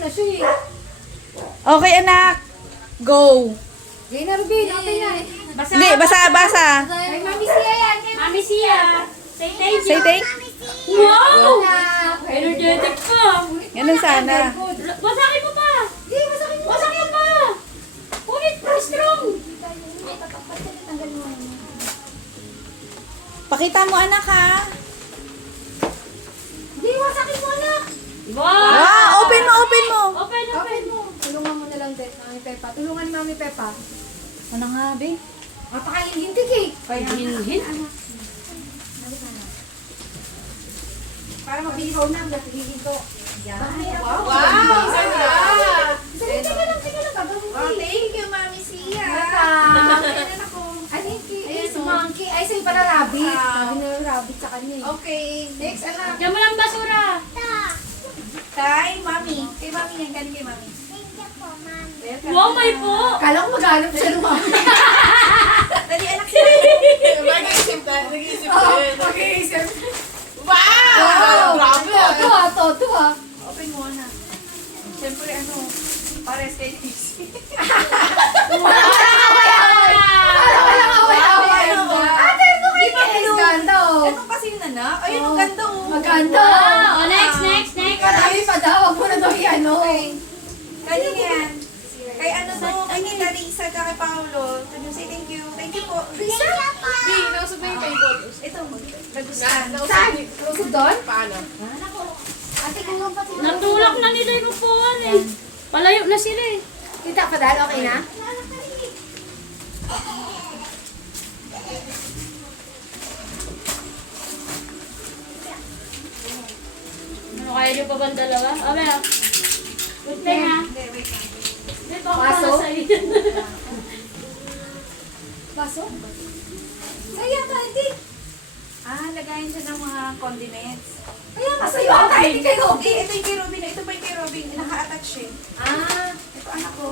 na siya eh. Okay, anak. Go. Gay na, Ruben. Okay na. Hindi, basa. Kay Mami Sia yan. Mami Sia. Say thank you. Say thank. Wow! Anak. Energetic pa. Ganun sana. Wasakin mo pa. Di, masakin mo. Wasakin pa. Ulit, strong. Pakita mo, anak, ha? Di, masakin mo anak. Ah, open mo. Open. Open mo. Tulungan mo na lang din, Mami Pepa. Tulungan ni Mami Pepa. Ano nga, be? Mapakalintintig eh. Kaya hinhin. Para mabilisaw na, nahihinto. Yan. Wow! Teka lang. Gagawin ko eh. Thank you, Mami Sia. Ayan ako. Ay, thank you. It's monkey. Ay, sa'yo pala rabbit. Sabi na yung rabbit sa kanya eh. Okay, next anak. Diyan mo lang basura. Kay Mami. Kay Mami yan, galing kay Mami. Welcome. Wow, may po. Kala ko maghanap siya ng mami. Dali, anak siya. Nag-iisip tayo. Mag-iisip. Wow! Grabe ah. Tuwa. Open mo na. Siyempre, pares kay Casey. Walang away-away. Ate, ito kay Yes, ganda oh. Anong kasi yun, anak? Ayun, ang ganda oh. Maganda. Oh, next. Marami pa daw. Huwag mo na daw yan oh. Kanina yan. Kay kay Larissa at kay Paolo. Can you say thank you? Thank you po. Risa? Di, nausap na yung paybot. Ito, nagustuhan. Saan? Lusog doon? Paano? Ate, kung pa sila. Natulak na nila yung upuan eh. Palayo na sila eh. Kita pa dahil okay na? Ano kaya niyo pa ba ang dalawa? Ame ah. Good thing ha. Hindi, wait lang. Dito ako Paso? para sa'yo. Baso? Saya ka, hindi. Lagayin siya ng mga condiments. Kaya nga sa'yo ako kahit hindi kayo. Hindi, ito yung kay Robin. Ito pa yung kay Robin. Naka-attach siya. Ito anak ko.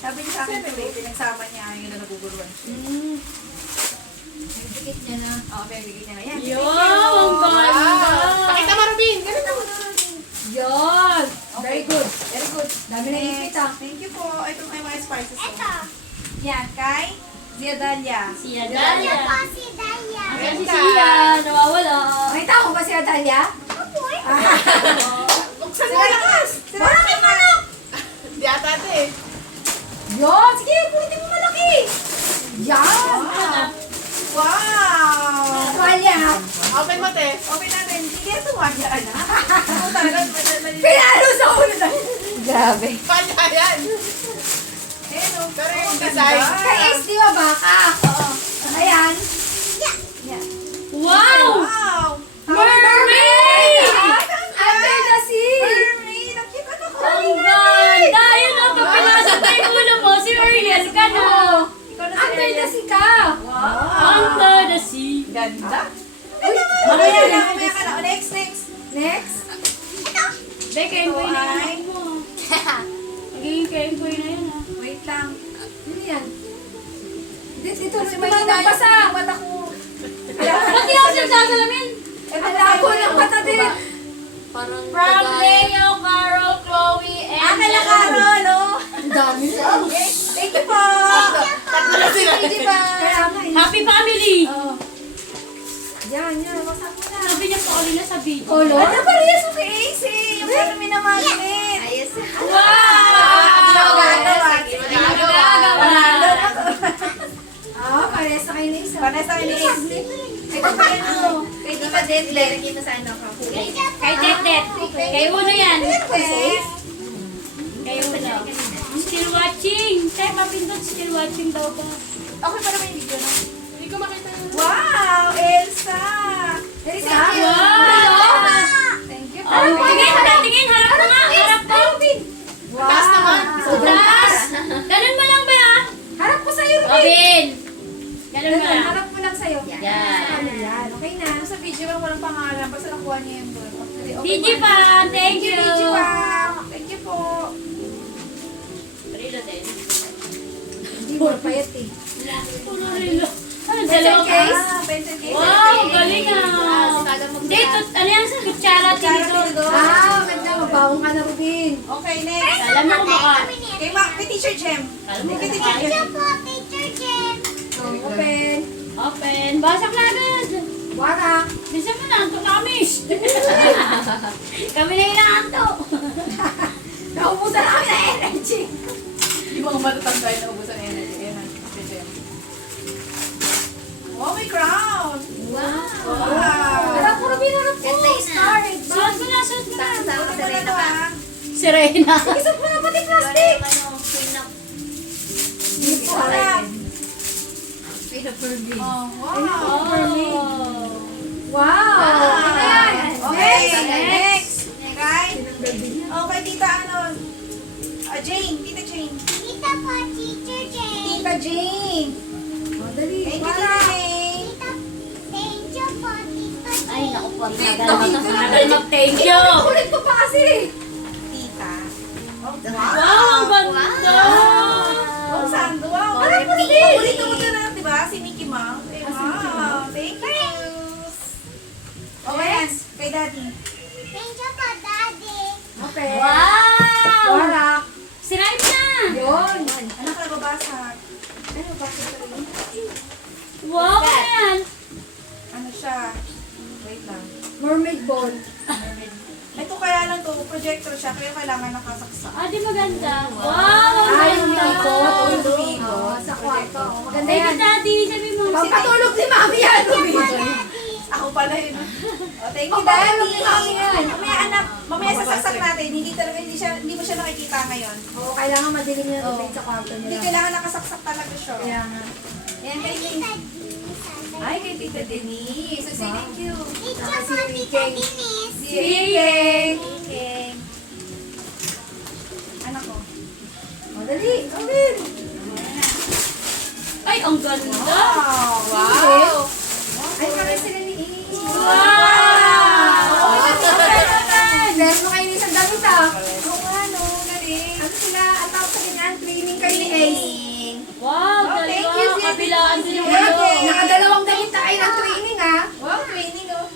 Sabi niya sa akin today, pinagsama niya. Yun na naguguruan siya. Dikit niya na. Oo, pero bigyan niya na yan. Yo, ang ganda. Pakita mo, Robin! Ganun ako. Yun! Very good. Very good. Dami na ipit ah. Thank you po. Ito may mga spices. Ito. Yan, kay Ziadalia. Siya Dalia. Asan si Ganda. Sia? Nawawala. Makita mo ba si Adalia? Buksan mo lakas! Sila na manok! Di ata ate eh. Yun! Sige, pwede mo malaki! Yan! Wow! Tuwalya! Open mo, te. Open natin. Sige, tuwagya na. Ano talaga? Pinalo sa ulo na! Grabe. Panya yan. Hello. Pero yung design. Kay Ace, di ba baka? Oo. Ayan. Wow! Wow! Mermaid! Under the sea! Mermaid! Ang cute ano ko. Ang ganda! Ayun o, pag pinasok na yung ulo mo, si Ariel ka na. Ikaw na si Under the Ariel. sea ka! Under the sea. Ganda. Mamaya na. Mamaya ka na. Next. Next. Be, kain ko yun na Ay. mo. Magiging kain ko yun na yun ah. Wait lang. Ano yan? Dito, Kasi may may nabasa! yung mata ko. Ba't di ako sinasalamin? Ang labo ng mata din! From Leo, Carol, Chloe, and Akala Carol, oh. Ang dami na! Thank you po. Tatlo na sila. Di ba? Kaya nga eh. Happy family! Oh. Yan, wasak mo na. Sabi niya po kanina sa video. Color? Ano pa rin yung kay AC? Yung ano minamagnet. Ayos. Wow! Parehas na kayo na isa. Pares sa kay AC. Ito pa rin ano. Kay Di ba Deadlet? Kay Tetet. Kay Uno yan. Yes. Kay Uno. Still watching. Tay, mapindot still watching daw ba? Okay pa naman yung video, no? Hindi ko makita. Wow! Elsa! Elsa? Wow! Thank you. Oh, tingin. Harap mo nga. Harap mo. Wow! Taas naman. Sa taas. Ganun mo lang ba ah? Harap ko sa'yo, Ruben. Robin. Ganun mo Ganun, lang. harap mo lang sa'yo. Yan. Yan, okay na. Sa video lang walang pangalan. Basta nakuha niya yung doon. Okay, DJ pa. Pan, thank you. DJ Pan. Thank you po. Rilo din. Hindi mo payat eh. Puro rilo. Ano, Pencil dalawang case? Pencil case. Wow, galing ah. Dito, ano yan sa kutsara Kutsara dito? dito. Ganda, magbawas Baon ka na, Rubin. Okay, next. Alam mo kung baka. Kay Teacher Jem. Alam mo Kay kung Teacher baka. Jem. Open. Open. Basak na agad. Warak. Bisa mo na, antok na kami. Kami na inaantok. Naubusan na kami ng energy. Di ba ang matatanda na ubos ang energy? Ayan na, Teacher Jem. Oh, may crown! Wow! Harap mo, Rubin, harap mo. Start. Suot mo na, suot mo na. Ano ba na to, ah? Serena. Isot mo na pati plastic. Dito ka lang. Oh, Wow! Oh. Wow. Ayan. Okay, Next. next. Right? Okay, tita, ano? Jane, tita Jane. Tita Jane. Oh, dali. Thank you, Warak. tita Jane. Ay, naku po. Tagal mag-thank you. Kulit ko pa kasi. Tita. Oh, Wow, ang ganda. Oh, Sando. Wow. Parang Paborito puti. paborito mo na, di ba? Si Mickey Mouse. Eh, wow. Thank you. Okay, kay Daddy. Okay. Wow. Warak. Sirain na. Yun. Anak, nababasag. Ano ba ito? Wow, ano yan? Ano siya? Wait lang. Mermaid ball. Ito kaya lang to, projector siya, kaya kailangan nakasaksak. Ah, di maganda. Wow, ang Ay, ganda. lumikot. Oo, sa kwarto. Maganda Thank yan. you, Daddy. Sabi mo. Pampatulog ni Mami yan, Rubin. Ako pala yun. Oh, thank you, Oh, paano Daddy. ni Mami yan? Mamaya anak, mamaya sasaksak natin. Hindi mo siya nakikita ngayon. Oo, kailangan madilim yung Rubin sa kwarto Hindi nila. kailangan nakasaksak talaga siya. Kaya nga. Yan, kay Ay, kay Tita Denise. So, say thank you. Si King. Anak ko. Oh, dali. Rubin. Ay, ang ganda. Wow! Ay, kami sila ni Ing. Wow! Meron mo kayo ng isang damit ah. Oo nga, no. Galing. Ano sila? Ang tawag sa ganyan? Training kayo ni Ace. Wow, Oh, thank dalawa. you, Sia. Kabilaan din yung Hey, ano. nakadalawang damit na kayo ng training ah. Wow, training, oh.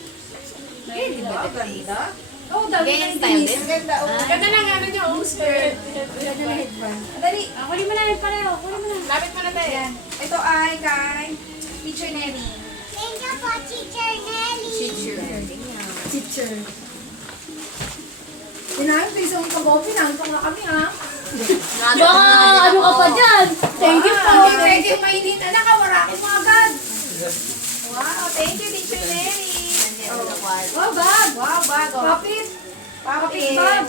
Ang ganda. Oh, dami Ganyan ng style dinis. din? Ang ganda, oh. Ganda ng ano niya, oh, skirt. Ganda na headband. Dali. Ah, kunin mo na yun pareho. Kunin mo na. Lapit mo na tayo. Ayan. Ito ay kay Teacher Nelly. Teacher. Inahin ko isang kagopi na. Ito nga kami ha. Wow, ano ka pa dyan? Thank you po. Hindi pwede yung mainit. Anak, warakin mo agad. Wow, thank you, Teacher Nelly. Oh, bag. Wow, bago. Papit. Papit bag.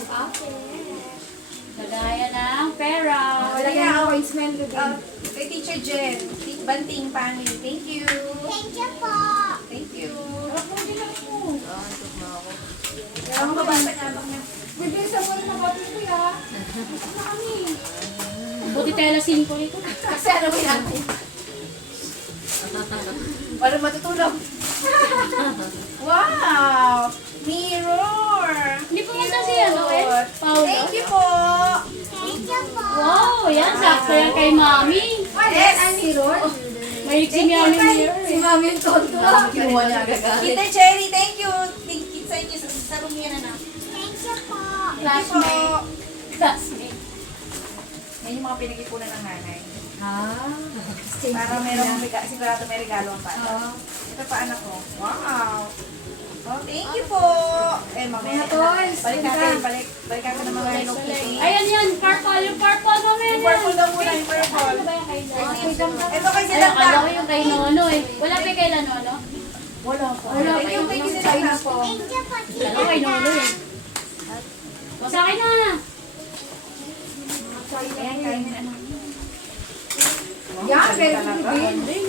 Kagaya ng pera. Wala kaya ako coinsman ko din. Kay Teacher Jen. Banting family. Thank you. Thank you. Ang mabasa niya. Bibilisan mo rin ang papit ko ya. Ano kami? Buti tela 5 nito. Kasi ano mo yan? Walang matutulog. Wow! Mirror! Hindi po nga si ano eh. Paolo. Thank you po! Wow, yan. Sakto yan kay Mami. Yes, I'm mirror. May si Mami mirror Si eh. Mami yung tonto. Kinuha niya agad. Kita Cherry, thank you! Thank you sa inyo sa room yan, anak. Classmate. Classmate. Yan yung mga pinag-ipunan ng nanay. Ah. Para merong sigurado may regalo ang bata. Oo. Ito pa anak ko. Wow! Oh, thank you po! Eh, mamaya Mga toys. Balik natin, balik natin ng mga Hello Kitty. Ayan yan, purple. Yung purple, Mami. Yung purple daw muna, yung purple. Ano ba yung kay Nono? Ito kay Ay, Silanda. akala ko yung kay Nono eh. Wala pa yung kay Nono? Wala po. Wala Wala pa pa yung yung kay China Silanda. po. Akala ko kay Nono eh. O sa akin na. Ayan, kainin anak. Yan, very good din.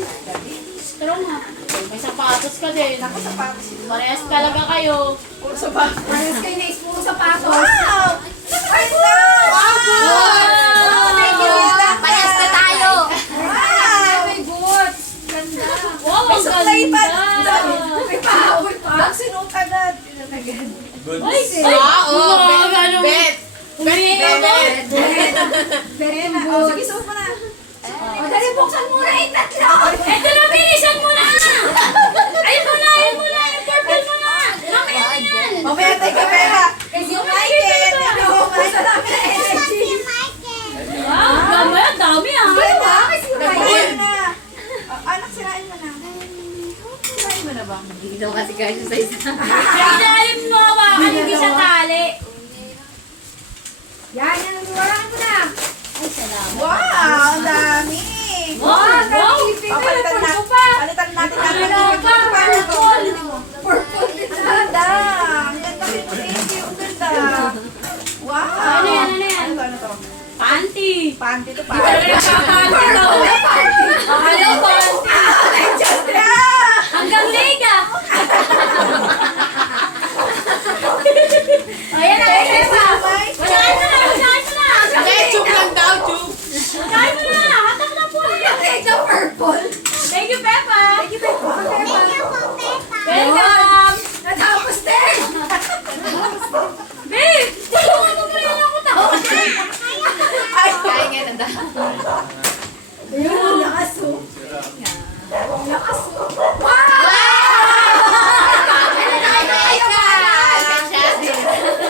Strong ha. May sapatos ka din. Ako sapatos. Parehas talaga kayo. Puro sapatos. Parehas kayo na puro sapatos. Wow! Ganda! Wow! Thank you, Lila. Parehas na tayo. Wow! May boots. Ganda. Wow, May ang supply pa. ganda. May pahawol pa. Sinuot agad. Ay, Oo, bet. Umiinom mo. Very Ayan na. good Oh, boots. sige, suot mo na. O, dali, buksan mo na yung tatlo. Ito na, bilisan mo na. Ayun mo na, ayun mo na. Yung purple mo na. Mamaya na yan. Mamaya tayo ka pera. Kasi United. daw kasi kayo sa isa. Ilalim mo hawakan, hindi sa tali. Yan, yan. Warangan ko na. Ay, salamat. Wow, ang dami. Wow, wow. Papalitan na. Palitan natin natin. Ano pa? Purple. Purple din Ang na. ganda. Ang ganda rin mo. Thank you. Ang ganda. Wow. Ano yan, ano yan? Ano to? Panty. Panty to Panty panty. daw. Akala panty. Hanggang liga. Ayan na, ayan na. Wala na, wala na. Tube lang daw, tube. Kain mo na. Hatak na po. Take the purple. Thank you, Peppa. Thank you, Peppa. Welcome. Natapos din. Babe, tulungan mo pa rin ako tao. Kaya nga na daw. Ayun, ang lakas oh. Ang lakas oh. Wow!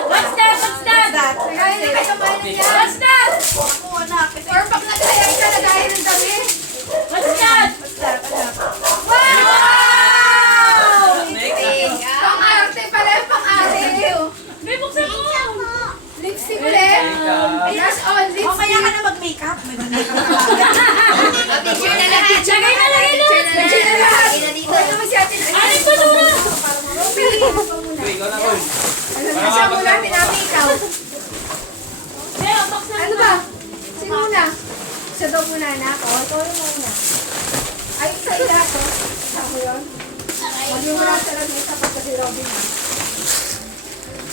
What's that? What's that? Nagaya na kayo ba na yan? What's that? Ako anak. Or pag nagaya ka, nagaya ng dami. What's that? Wow! Pang-arte pala yung pang-arte. Babe, buksan mo. Lipstick ulit. That's all lipstick. Mamaya ka na mag-makeup. May mag-makeup ka. Picture na lahat. Lagay na, lagay na. Lagay na lahat. Lagay na dito. Huwag naman si ate na. Alin ba ito na? Siya muna, tinami ikaw. Babe, buksan Ano mo. ba? Sino muna? Siya daw muna, anak. O, ikaw yung muna. Ay, isa ila to. Isa ko yun. Huwag yung wala sa lang. May tapat ko si Robin.